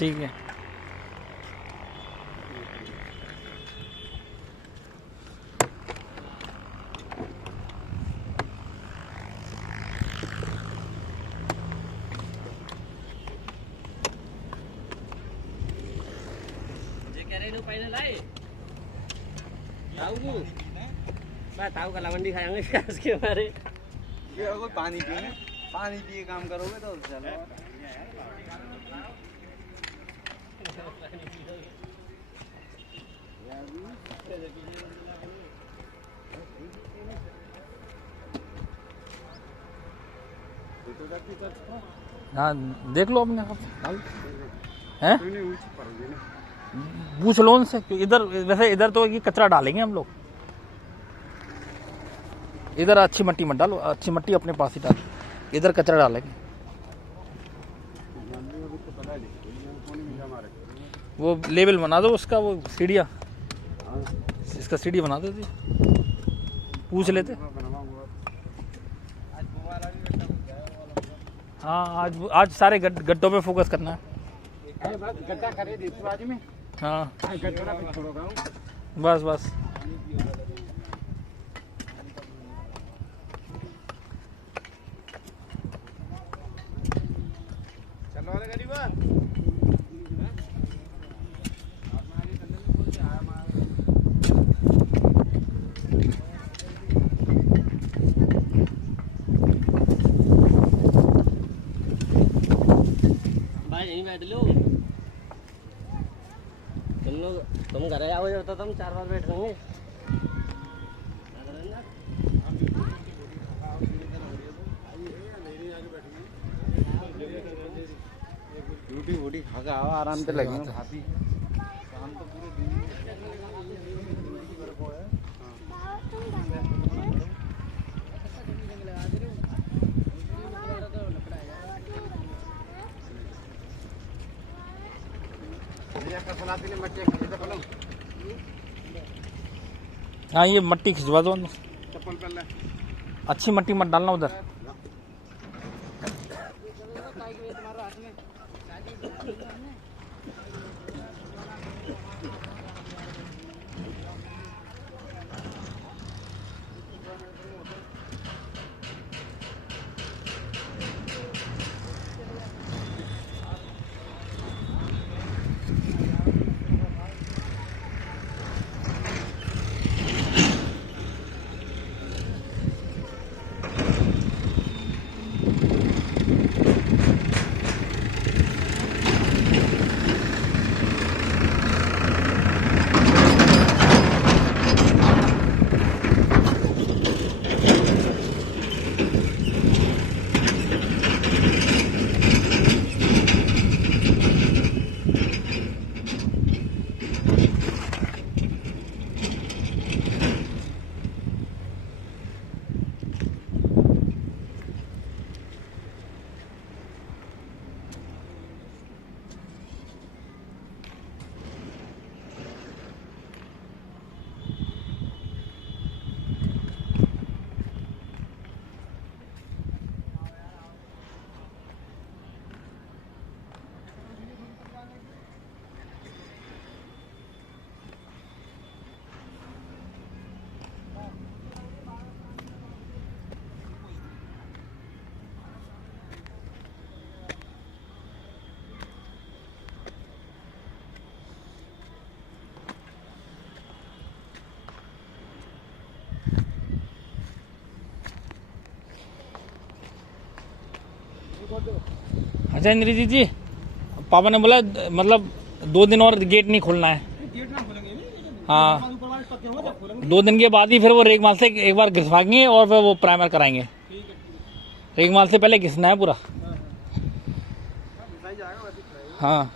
ठीक है। ताऊ का लवंडी खाएंगे प्याज के बारे। ये कोई पानी पिए काम करोगे तो चलो। हाँ देख लो अपने आप हैं, पूछ लो उनसे। इधर वैसे इधर तो ये कचरा डालेंगे हम लोग, इधर अच्छी मट्टी मत डालो, अच्छी मट्टी अपने पास ही डालो, इधर कचरा डालेंगे। वो लेवल बना दो उसका, वो सीढ़िया, इसका सीढ़ी बना दो, पूछ लेते। हाँ आज सारे गड्ढों पे फोकस करना है। गड्ढा करे देती बाजू में। हाँ गड्ढा पे छोड़ोगा बस बस। चलो वाले गरीबा बैठ लो तुम घर आओ तो तुम 4 बार बैठ लेंगे। रोटी वोटी खा के आओ, आराम से लगे खाती शाम तो पूरे दिन हाँ ये मट्टी खिंचवा दो, चप्पल पहले अच्छी मट्टी मत डालना उधर। अच्छा इंद्रजीत जी, पापा ने बोला मतलब 2 दिन और गेट नहीं खोलना है। हाँ 2 दिन के बाद ही फिर वो रेगमाल से एक बार घिसवाएंगे और फिर वो प्राइमर कराएंगे। रेगमाल से पहले घिसना है पूरा। हाँ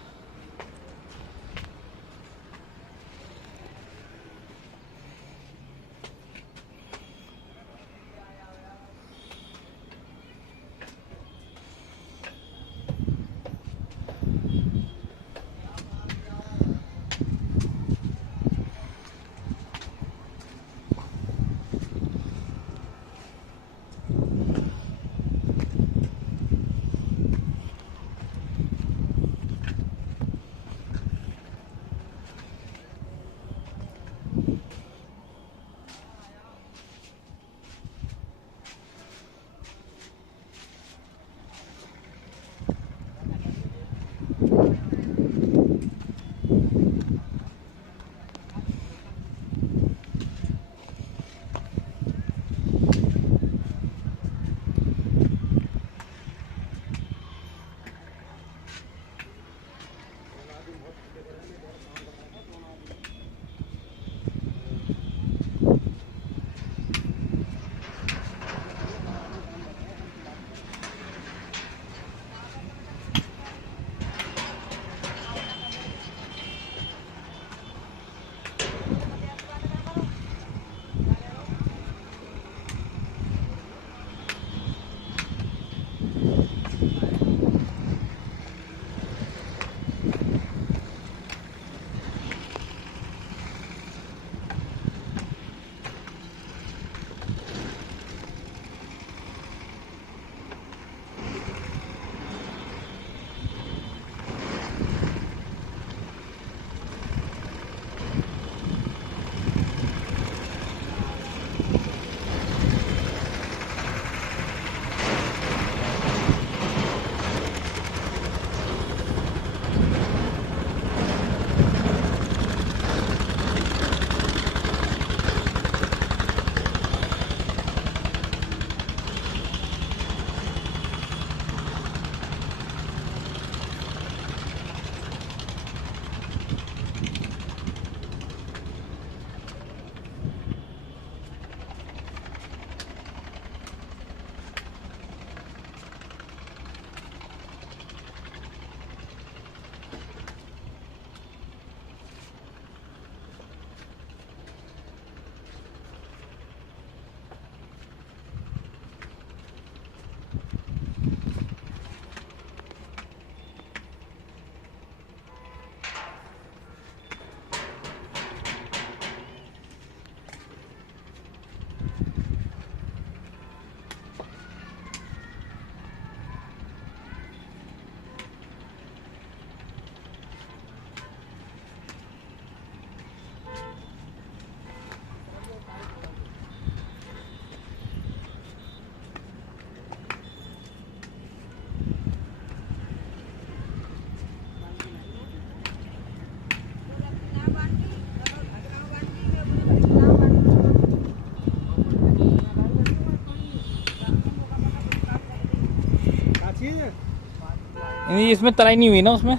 नहीं, इसमें तराई नहीं हुई ना उसमें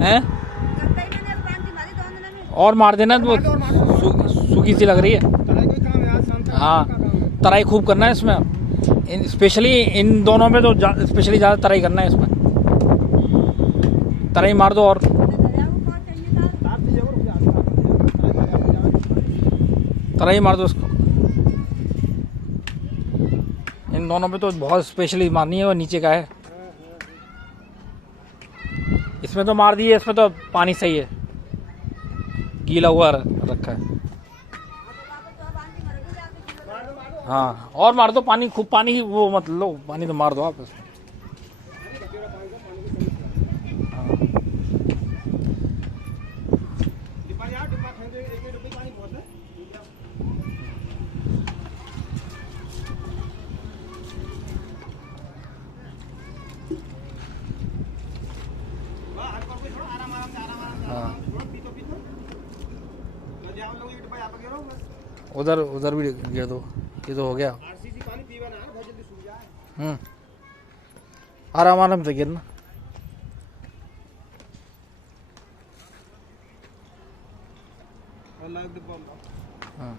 हैं? और मार देना तो सूखी सी लग रही है। हाँ तराई खूब करना है इसमें, स्पेशली इन दोनों में तो स्पेशली ज़्यादा तराई करना है इसमें। तराई मार दो और तराई मार दो इसको। इन दोनों पे तो बहुत स्पेशली मारनी है, वो नीचे का है। इसमें तो मार दी है, इसमें तो पानी सही है, गीला हुआ रखा है। हाँ और मार दो पानी, खूब पानी वो मत लो, पानी तो मार दो आप इसमें। उधर उधर भी गिर दो, ये तो हो गया। आराम आराम से गिरना। हाँ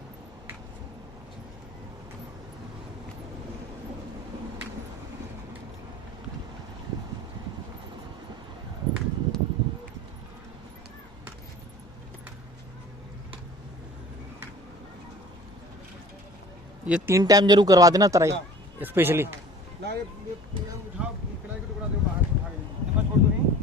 ये 3 टाइम जरूर करवा देना तराई स्पेशली। उठाओ, कढ़ाई का टुकड़ा दो बाहर उठा के।